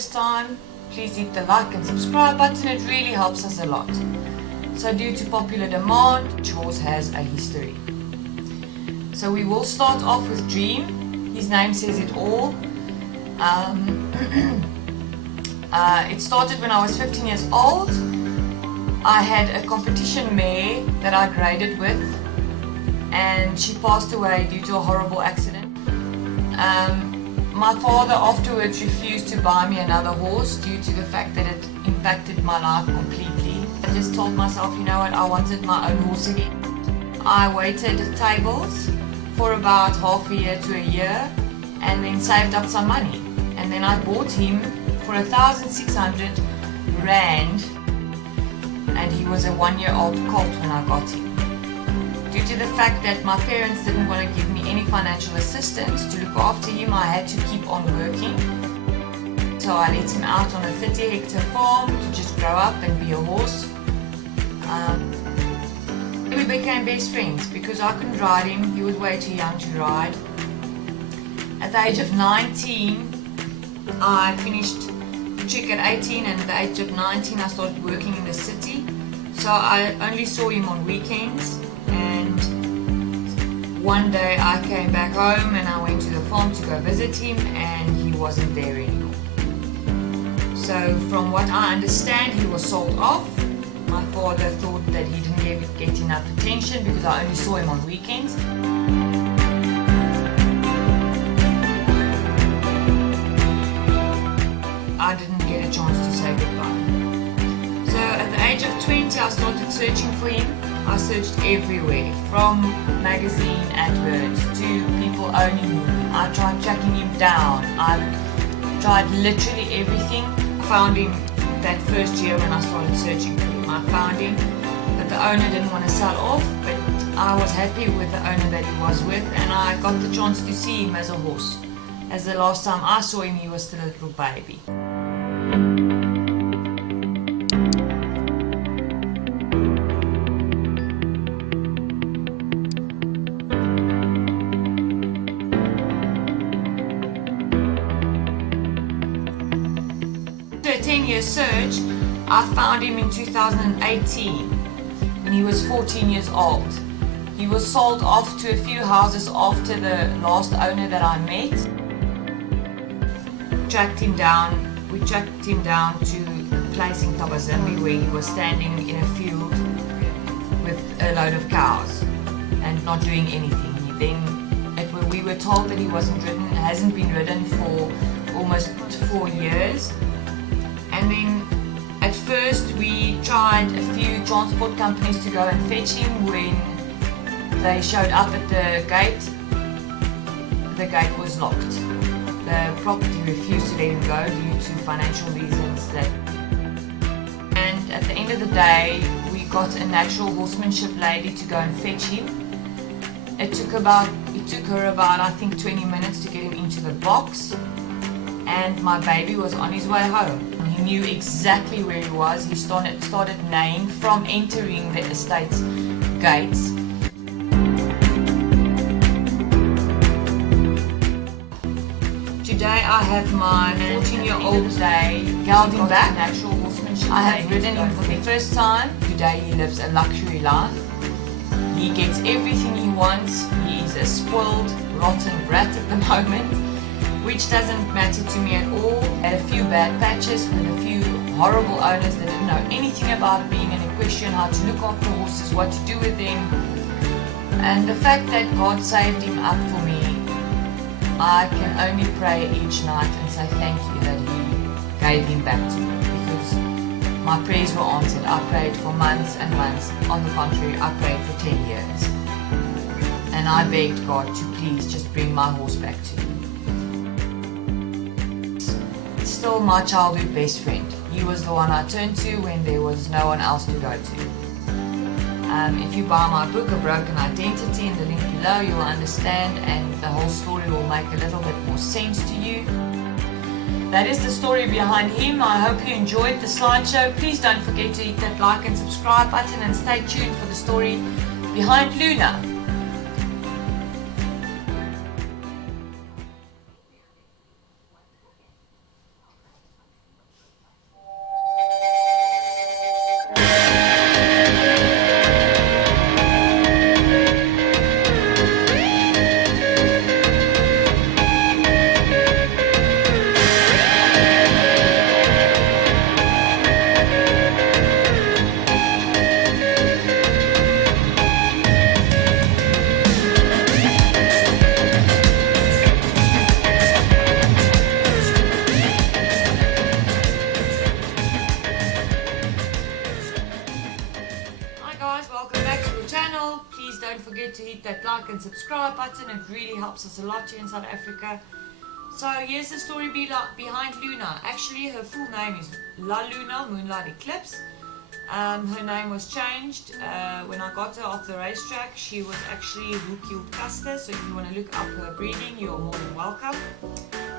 first time, please hit the like and subscribe button, it really helps us a lot. So due to popular demand, each horse has a history. So we will start off with Dream. His name says it all. It started when I was 15 years old. I had a competition mare that I graded with, and she passed away due to a horrible accident. My father afterwards refused to buy me another horse due to the fact that it impacted my life completely. I just told myself, you know what, I wanted my own horse again. I waited at tables for about half a year to a year and then saved up some money. And then I bought him for 1,600 Rand, and he was a 1-year-old colt when I got him. Due to the fact that my parents didn't want to give me any financial assistance to look after him, I had to keep on working. So I let him out on a 30-hectare farm to just grow up and be a horse. We became best friends because I couldn't ride him, he was way too young to ride. At the age of 19, I finished the trick at 18, and at the age of 19 I started working in the city. So I only saw him on weekends. One day I came back home and I went to the farm to go visit him, and he wasn't there anymore. So from what I understand, he was sold off. My father thought that he didn't get enough attention because I only saw him on weekends. I didn't get a chance to say goodbye. So at the age of 20 I started searching for him. I searched everywhere, from magazine adverts to people owning him. I tried tracking him down. I tried literally everything. I found him that first year when I started searching for him. I found him, but the owner didn't want to sell off, but I was happy with the owner that he was with, and I got the chance to see him as a horse. As the last time I saw him, he was still a little baby. A 10-year search, I found him in 2018 when he was 14 years old. He was sold off to a few houses after the last owner that I met. We tracked him down to a place in Tabazimbi where he was standing in a field with a load of cows and not doing anything. We were told that he hasn't been ridden for almost 4 years. And then at first we tried a few transport companies to go and fetch him. When they showed up at the gate was locked. The property refused to let him go due to financial reasons. And at the end of the day, we got a natural horsemanship lady to go and fetch him. It took her about I think 20 minutes to get him into the box, and my baby was on his way home. He knew exactly where he was. He started neighing from entering the estate's gates. Today I have my 14-year-old gelding back, natural horsemanship. I have ridden him for the first time. Today he lives a luxury life. He gets everything he wants. He is a spoiled, rotten brat at the moment, which doesn't matter to me at all. I had a few bad patches with a few horrible owners that didn't know anything about being an equestrian, how to look after horses, what to do with them. And the fact that God saved him up for me, I can only pray each night and say thank you that He gave him back to me, because my prayers were answered. I prayed for months and months. On the contrary, I prayed for 10 years. And I begged God to please just bring my horse back to me. Still my childhood best friend. He was the one I turned to when there was no one else to go to. If you buy my book, A Broken Identity, in the link below, you will understand, and the whole story will make a little bit more sense to you. That is the story behind him. I hope you enjoyed the slideshow. Please don't forget to hit that like and subscribe button, and stay tuned for the story behind Luna. and subscribe button. It really helps us a lot here in South Africa. So here's the story behind Luna. Actually, her full name is LALUNA Moonlight Eclipse. Her name was changed when I got her off the racetrack. She was actually who killed Custer, so if you want to look up her breeding, you're more than welcome.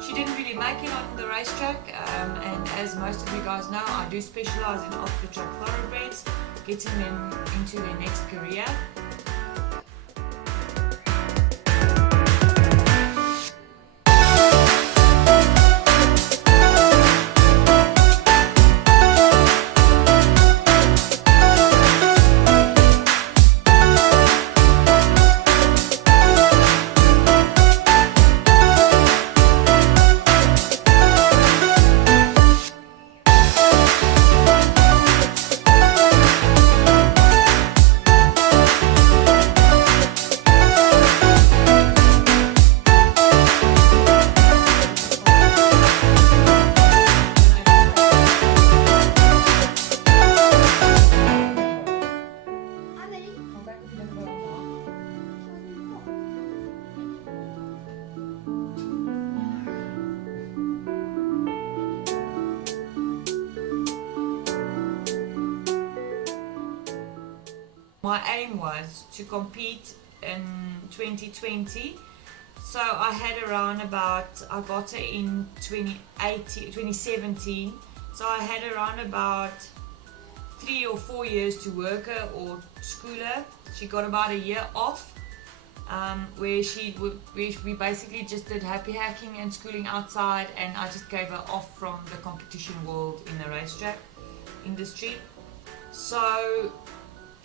She didn't really make it on the racetrack, and as most of you guys know, I do specialize in off-the-track thoroughbreds, getting them into their next career. My aim was to compete in 2020, so I had around about, I got her in 2017, so I had around about 3 or 4 years to work her or school her. She got about a year off, where we basically just did happy hacking and schooling outside, and I just gave her off from the competition world in the racetrack industry. So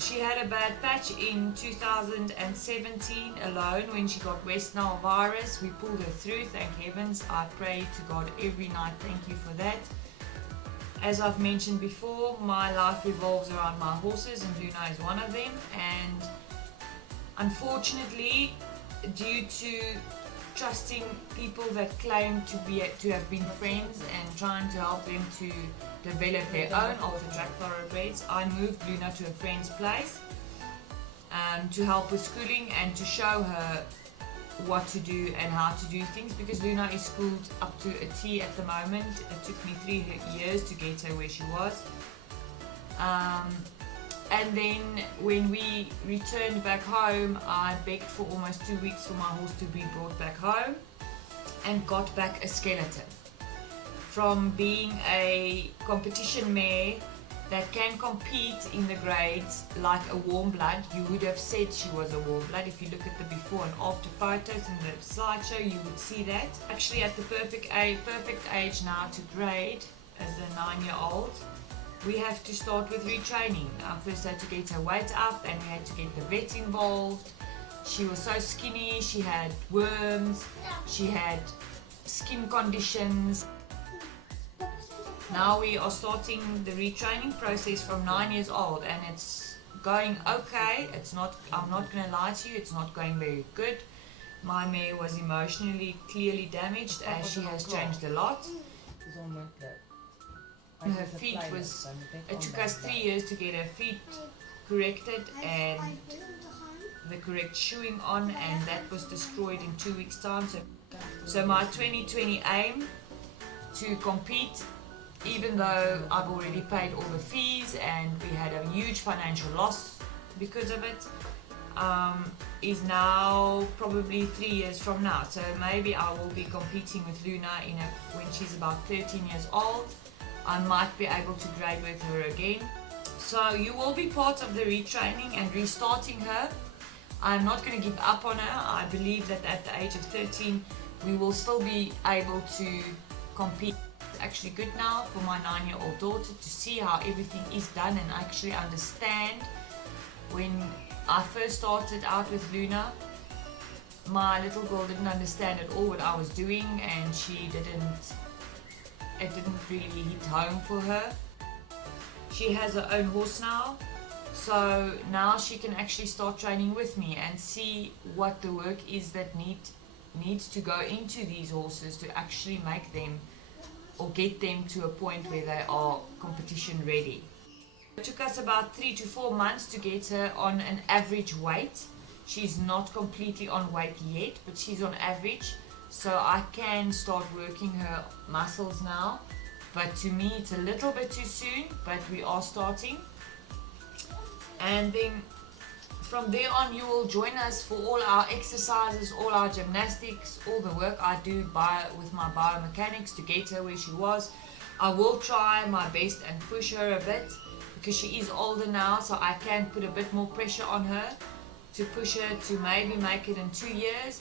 she had a bad patch in 2017 alone when she got West Nile virus. We pulled her through, thank heavens. I pray to God every night, thank you for that. As I've mentioned before, my life revolves around my horses, and Luna is one of them. And unfortunately, due to trusting people that claim to have been friends and trying to help them to develop their own off-the-track thoroughbreds, I moved Luna to a friend's place to help with schooling and to show her what to do and how to do things, because Luna is schooled up to a T at the moment. It took me 3 years to get her where she was. And then when we returned back home, I begged for almost 2 weeks for my horse to be brought back home, and got back a skeleton. From being a competition mare that can compete in the grades like a warm blood, you would have said she was a warm blood. If you look at the before and after photos in the slideshow, you would see that. Actually at the perfect age now to grade as a 9-year-old. We have to start with retraining. I first had to get her weight up, and we had to get the vet involved. She was so skinny, she had worms, she had skin conditions. Now we are starting the retraining process from 9 years old, and it's going okay. I'm not going to lie to you, it's not going very good. My mare was emotionally clearly damaged, as she has changed a lot. Her feet was, it took us 3 years to get her feet corrected and the correct shoeing on, and that was destroyed in 2 weeks time. So my 2020 aim to compete, even though I've already paid all the fees and we had a huge financial loss because of it, is now probably 3 years from now. So maybe I will be competing with Luna when she's about 13 years old. I might be able to grade with her again. So you will be part of the retraining and restarting her. I'm not going to give up on her. I believe that at the age of 13 we will still be able to compete. It's actually good now for my 9-year-old daughter to see how everything is done and actually understand. When I first started out with Luna, my little girl didn't understand at all what I was doing, and it didn't really hit home for her. She has her own horse now, so now she can actually start training with me and see what the work is that needs to go into these horses to actually make them or get them to a point where they are competition ready. It took us about 3 to 4 months to get her on an average weight. She's not completely on weight yet, but she's on average, so I can start working her muscles now. But to me it's a little bit too soon, but we are starting. And then from there on you will join us for all our exercises, all our gymnastics, all the work I do with my biomechanics to get her where she was. I will try my best and push her a bit because she is older now, so I can put a bit more pressure on her to push her to maybe make it in 2 years.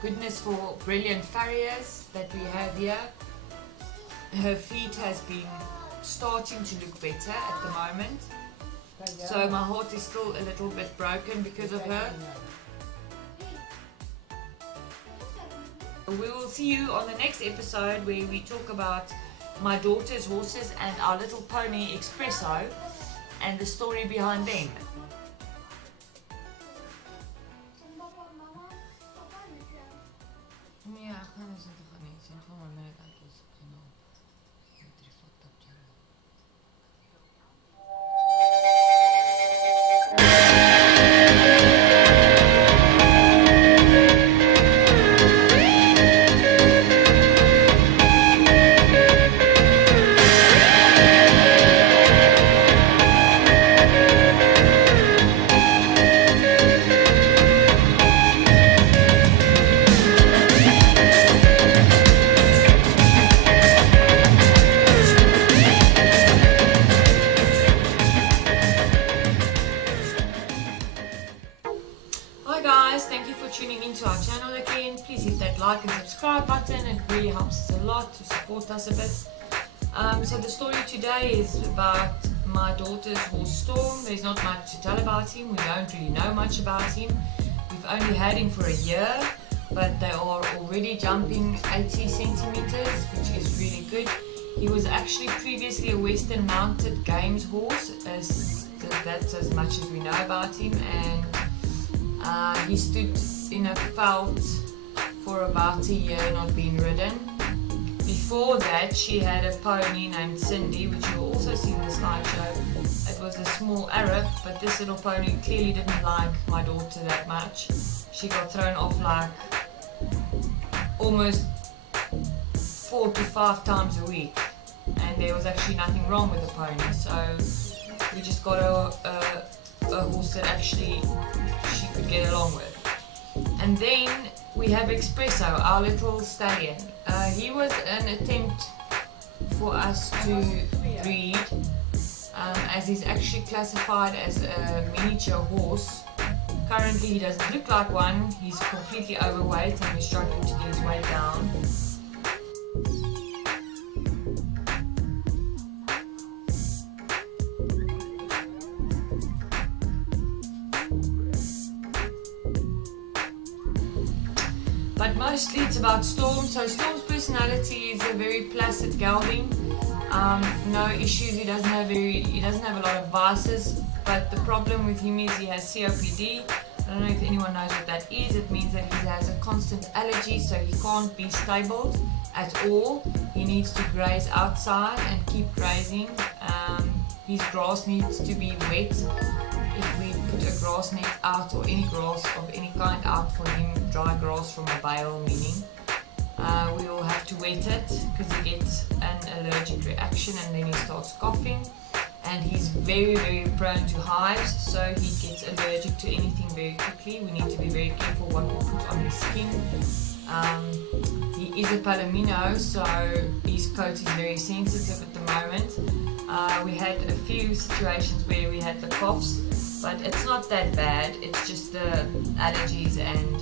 Goodness for brilliant farriers that we have here. Her feet has been starting to look better at the moment, so my heart is still a little bit broken because of her. We will see you on the next episode where we talk about my daughter's horses and our little pony Espresso and the story behind them. Ja, gaan ze toch niet zien van mijn merk uit als ik nou met die fucked up job. Hi guys, thank you for tuning into our channel again. Please hit that like and subscribe button, it really helps us a lot to support us a bit. So the story today is about my daughter's horse Storm. There's not much to tell about him, we don't really know much about him. We've only had him for a year, but they are already jumping 80 centimeters, which is really good. He was actually previously a Western mounted games horse, that's as much as we know about him, and he stood in a veld for about a year not being ridden. Before that she had a pony named Cindy, which you'll also see in the slideshow. It was a small Arab, but this little pony clearly didn't like my daughter that much. She got thrown off like almost 4 to 5 times a week, and there was actually nothing wrong with the pony, so we just got a horse that actually she could get along with. And then we have Espresso, our little stallion. He was an attempt for us to breed, as he's actually classified as a miniature horse. Currently he doesn't look like one, he's completely overweight and he's struggling to get his weight down. But mostly it's about Storm. So Storm's personality is a very placid gelding. No issues. He doesn't have a lot of vices. But the problem with him is he has COPD. I don't know if anyone knows what that is. It means that he has a constant allergy, so he can't be stabled at all. He needs to graze outside and keep grazing. His grass needs to be wet. If we put a grass net out or any grass of any kind out for him, dry grass from a bale meaning, we will have to wet it because he gets an allergic reaction and then he starts coughing. And he's very, very prone to hives, so he gets allergic to anything very quickly. We need to be very careful what we put on his skin. He is a palomino, so his coat is very sensitive at the moment. We had a few situations where we had the coughs, but it's not that bad. It's just the allergies, and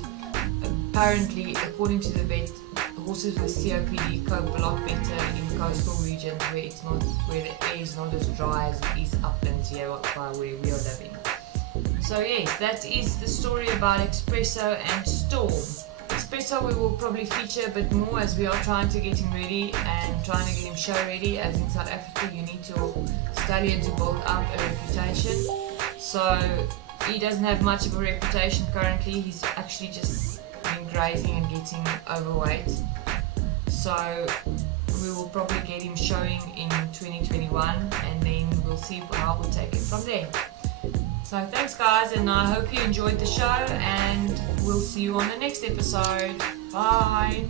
apparently, according to the vet, horses with COPD cope a lot better in coastal regions where the air is not as dry as it is uplands here by where we are living. So yes, that is the story about Espresso and Storm. Espresso we will probably feature a bit more as we are trying to get him ready and trying to get him show ready, as in South Africa you need to study and to build up a reputation. So he doesn't have much of a reputation currently. He's actually just been grazing and getting overweight. So we will probably get him showing in 2021 and then we'll see how we'll take it from there. So thanks guys, and I hope you enjoyed the show, and we'll see you on the next episode. Bye!